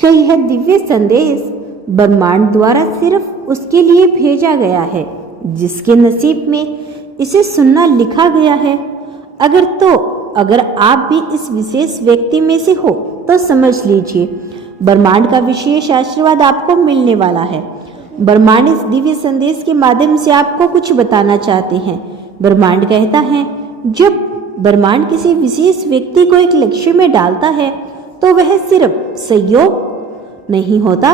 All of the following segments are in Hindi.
का यह दिव्य संदेश ब्रह्मांड द्वारा सिर्फ उसके लिए भेजा गया है जिसके नसीब में इसे सुनना लिखा गया है। अगर आप भी इस विशेष व्यक्ति में से हो तो समझ लीजिए ब्रह्मांड का विशेष आशीर्वाद आपको मिलने वाला है। ब्रह्मांड इस दिव्य संदेश के माध्यम से आपको कुछ बताना चाहते हैं। ब्रह्मांड कहता है, जब ब्रह्मांड किसी विशेष व्यक्ति को एक लक्ष्य में डालता है तो वह सिर्फ संयोग नहीं होता,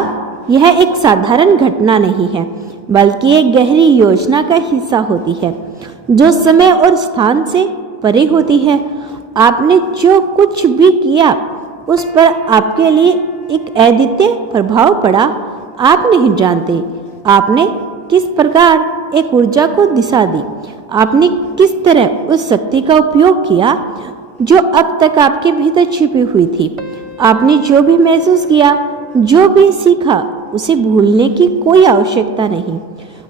यह एक साधारण घटना नहीं है बल्कि एक गहरी योजना का हिस्सा होती है जो समय और स्थान से परे होती है। आपने जो कुछ भी किया उस पर आपके लिए एक अद्वितीय प्रभाव पड़ा। आप नहीं जानते आपने किस प्रकार एक ऊर्जा को दिशा दी, आपने किस तरह उस शक्ति का उपयोग किया जो अब तक आपके भीतर छिपी हुई थी। आपने जो भी महसूस किया, जो भी सीखा, उसे भूलने की कोई आवश्यकता नहीं,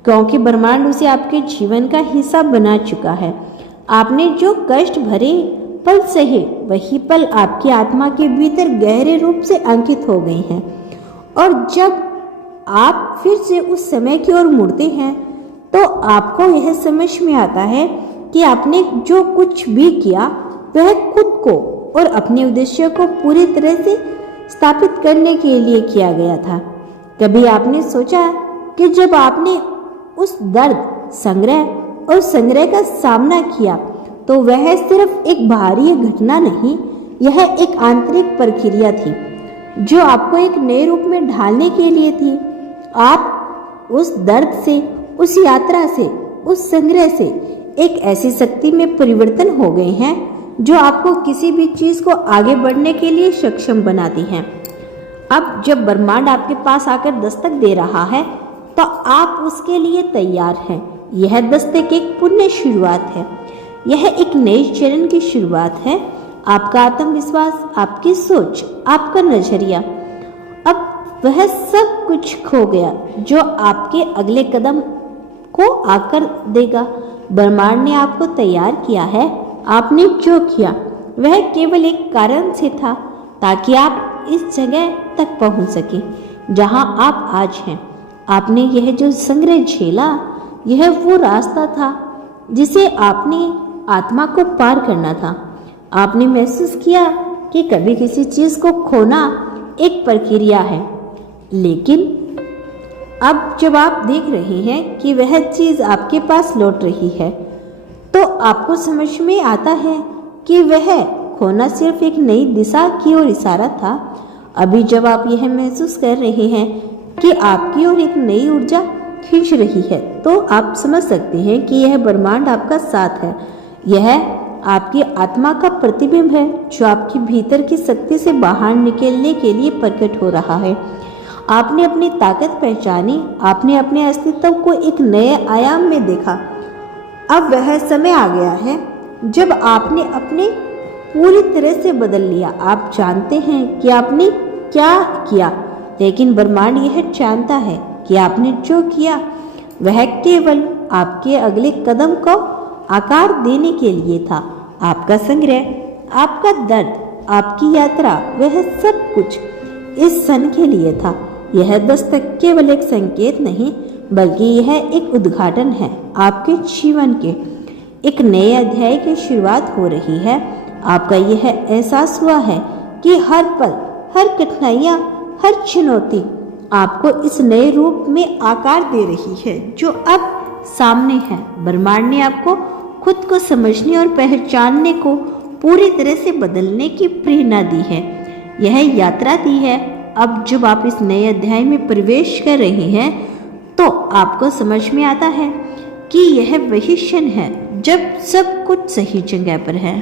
क्योंकि ब्रह्मांड उसे आपके जीवन का हिस्सा बना चुका है। आपने जो कष्ट भरे पल सहे, वही पल आपकी आत्मा के भीतर गहरे रूप से अंकित हो गए हैं। और जब आप फिर से उस समय की ओर मुड़ते हैं तो आपको यह समझ में आता है कि आपने जो कुछ भी किया वह खुद को और अपने उद्देश्य को पूरी तरह से स्थापित करने के लिए किया गया था। कभी आपने सोचा कि जब आपने उस दर्द, संग्रह और संग्रह का सामना किया तो वह सिर्फ एक बाहरी घटना नहीं, यह एक आंतरिक प्रक्रिया थी जो आपको एक नए रूप में ढालने के लिए थी। आप उस दर्द से, उस यात्रा से, उस संग्रह से एक ऐसी शक्ति में परिवर्तन हो गए हैं जो आपको किसी भी चीज को आगे बढ़ने के लिए सक्षम बनाती है। अब जब ब्रह्मांड आपके पास आकर दस्तक दे रहा है तो आप उसके लिए तैयार हैं। यह दस्तक एक पुण्य शुरुआत है, यह एक नए चरण की शुरुआत है। आपका आत्मविश्वास, आपकी सोच, आपका नजरिया, अब वह सब कुछ खो गया जो आपके अगले कदम को आकर देगा। ब्रह्मांड ने आपको तैयार किया है। आपने जो किया वह केवल एक कारण से था ताकि आप इस जगह तक पहुंच सके जहां आप आज हैं। आपने यह जो संग्रह झेला, यह वो रास्ता था जिसे आपने आत्मा को पार करना था। आपने महसूस किया कि कभी किसी चीज को खोना एक प्रक्रिया है, लेकिन अब जब आप देख रहे हैं कि वह चीज आपके पास लौट रही है तो आपको समझ में आता है कि वह खोना सिर्फ एक नई दिशा की ओर इशारा था। अभी जब आप यह महसूस कर रहे हैं कि आपकी ओर एक नई ऊर्जा खींच रही है तो आप समझ सकते हैं कि यह ब्रह्मांड आपका साथ है। यह आपकी आत्मा का प्रतिबिंब है जो आपके भीतर की शक्ति से बाहर निकलने के लिए प्रकट हो रहा है। आपने अपनी ताकत पहचानी, आपने अपने अस्तित्व को एक नए आयाम में देखा। अब वह समय आ गया है जब आपने अपने पूरी तरह से बदल लिया। आप जानते हैं कि आपने क्या किया, लेकिन ब्रह्मांड यह जानता है कि आपने जो किया वह केवल आपके अगले कदम को आकार देने के लिए था। आपका संग्रह, आपका दर्द, आपकी यात्रा, वह सब कुछ इस क्षण के लिए था। यह दस्तक केवल एक संकेत नहीं बल्कि यह एक उद्घाटन है। आपके जीवन के एक नए अध्याय की शुरुआत हो रही है। आपका यह एहसास हुआ है कि हर पल, हर कठिनाइयाँ, हर चुनौती आपको इस नए रूप में आकार दे रही है जो अब सामने है। ब्रह्मांड ने आपको खुद को समझने और पहचानने को पूरी तरह से बदलने की प्रेरणा दी है, यह यात्रा दी है। अब जब आप इस नए अध्याय में प्रवेश कर रहे हैं तो आपको समझ में आता है कि यह वही क्षण है जब सब कुछ सही जगह पर है।